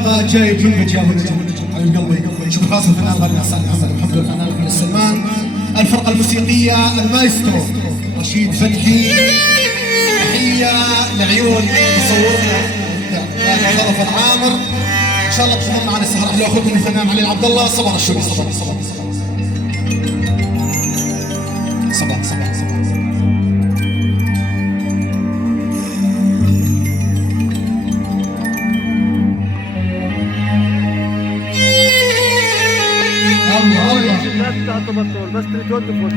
لقاء جيد منك يا حبيب قلبي. شوف خاصة الفنان غالي حسن محمد الفنان محمد السلمان، الفرقة الموسيقية المايسترو رشيد فتحي، تحية لعيون مصورنا شرف العامر. ان شاء الله تكونوا معنا السهرة. احلى اخوكم الفنان علي عبد الله. صباح الشوقي. صباح بس توقف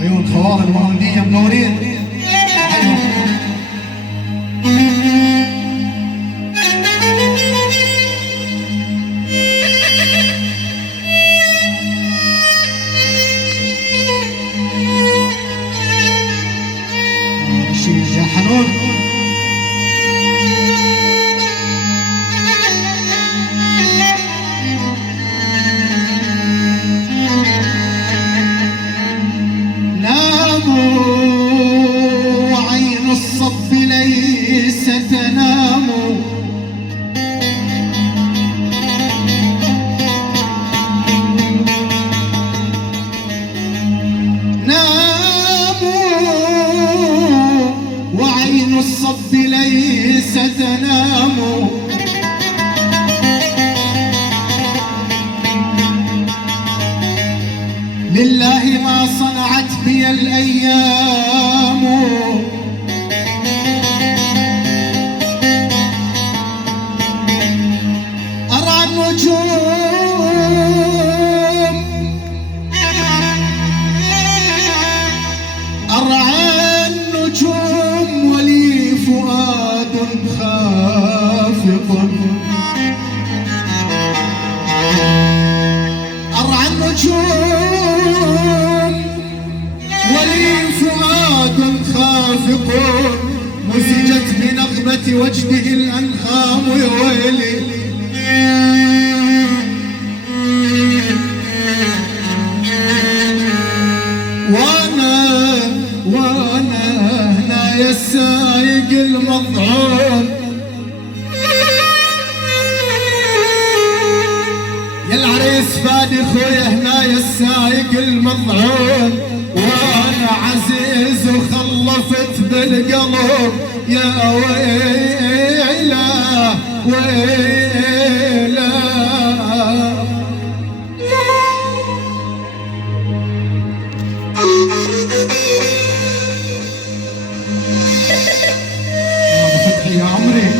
عيون خوار الوالدية منورين. يا حنون الصف ليس تنام، ناموا وعين الصف ليس تنام، لله ما صنعت بي الأيام، أرعى النجوم ولي فؤاد خافق، أرعى النجوم ولي فؤاد خافق، مزجت بنغمة وجده الأنخام. يا ويلي وانا هنا يا السايق المضعون، يا العريس فادي خويا هنا يا السايق المضعون، وانا عزيز وخلفت بالقلب يا ويلا ويلا. يا عمري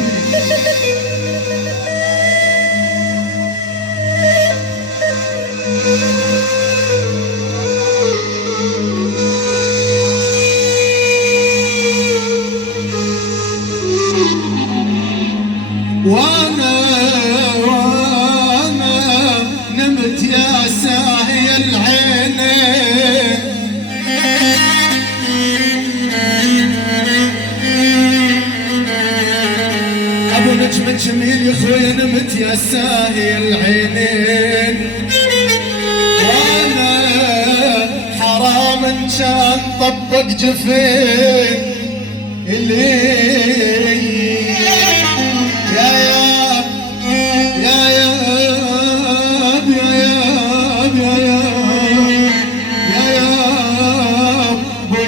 وانا نمت يا ساهي العينين، ابو نجم جميل يا خويا نمت يا ساهي العينين، وانا حرام ان كان طبق جفين اللي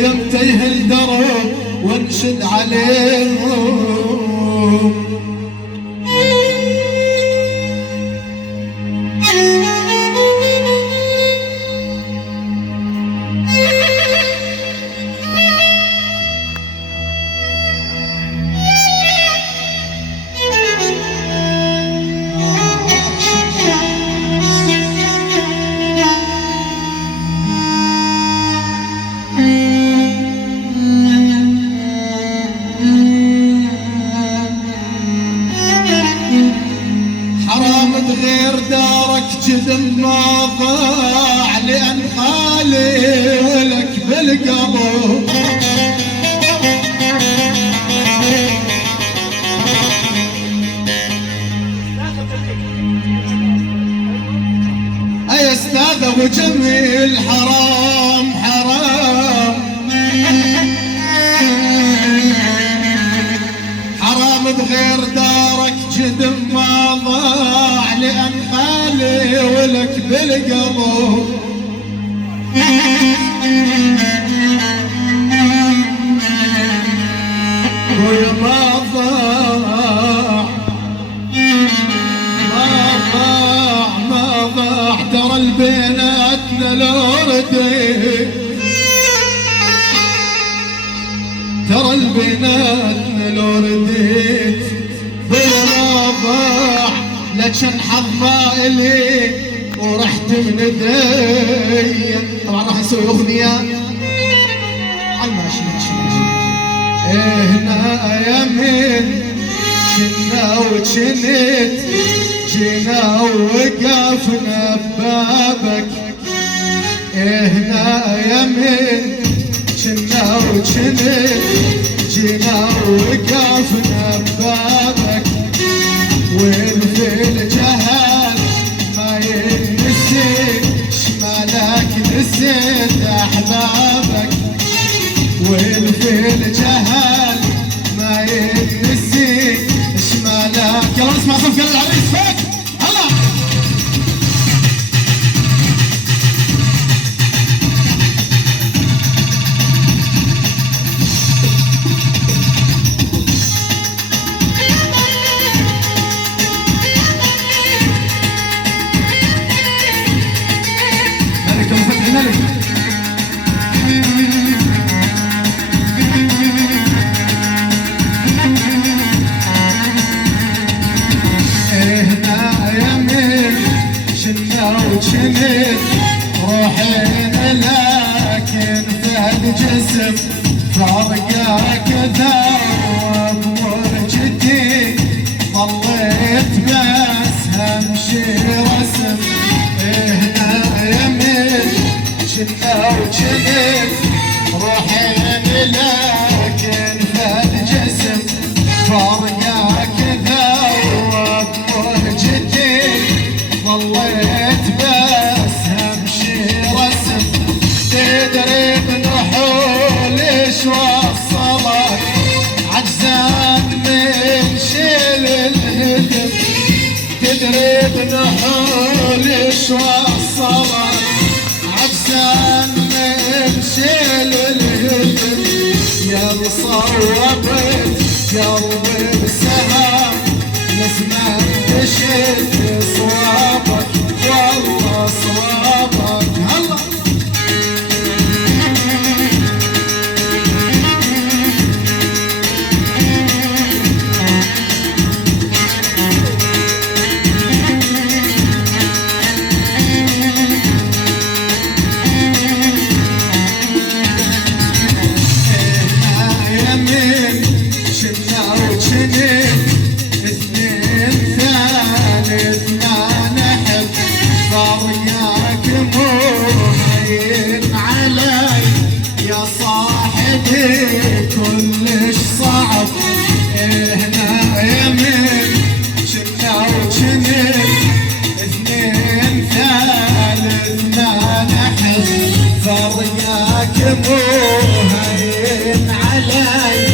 يمتيه الدرب وانشد عليهم. غير دارك جدم ما ضاع، لأن خالي ولك بالقلب. يا استاذ ابو جميل حرام حرام حرام بغير مقدارك جد ما ضاع لأن غالي ولك بالقلب ويا ما ضاع ما ضاع ترى البيناتنا لو رديت ترى البيناتنا لو رديت ويا ما ضاع لكن حظ ما إلي ورحت من ايدي. طبعا راح نسوي اغنيه على الماشي ماشي هنا يمين كنا وجنيت جينا ووقفنا ببابك هنا يمين كنا وجنيت جينا ووقفنا ببابك والفيل جهل ما ينسي شمالك نسيت احبابك والفيل جهل ما ينسي شمالك. يلا نسمع صوت قلب العريس فك هلا ملك وفتح ملك وجنيت روحين لكن فهد جسم فرقك ذاب ورجتي ضليت بس همشي رسم هنا يمين شنا وجنيت روحين لكن فهد جسم فرقك ذاب ورجتي ضليت بس همشي رسم تدري بنحول ايش وصلك عجزان من شيل الهدم تدري بنحول ايش وصلك عجزان من شيل الهدم يا صوبت قلبي بسهام لازم تشد صوابك والله صوابك هلا يمين شنا وجنين اثنين ثالث ما نحب فرقاك مو هين علي يا صاحبي كلش صعب هنا يمين شنا وجنين اثنين ثالث ما نحب فرقاك مو هين علي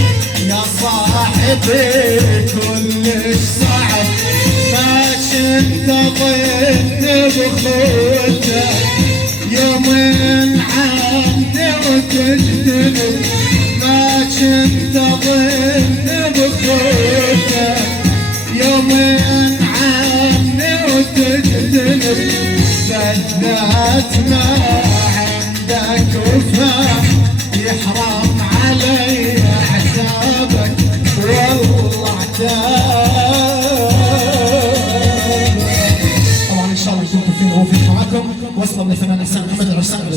يا صاحبي كلش صعب ما كنت ضد بخوته يومين عني وتجتنب ما كنت ضد بخوته يومين عني وتجتنب بالذات ما عندك وفاء يحرم علي عتابك والله عتاب. طبعا ان شاء الله يكون في معكم وصل من الفنان حسين محمد العرسان.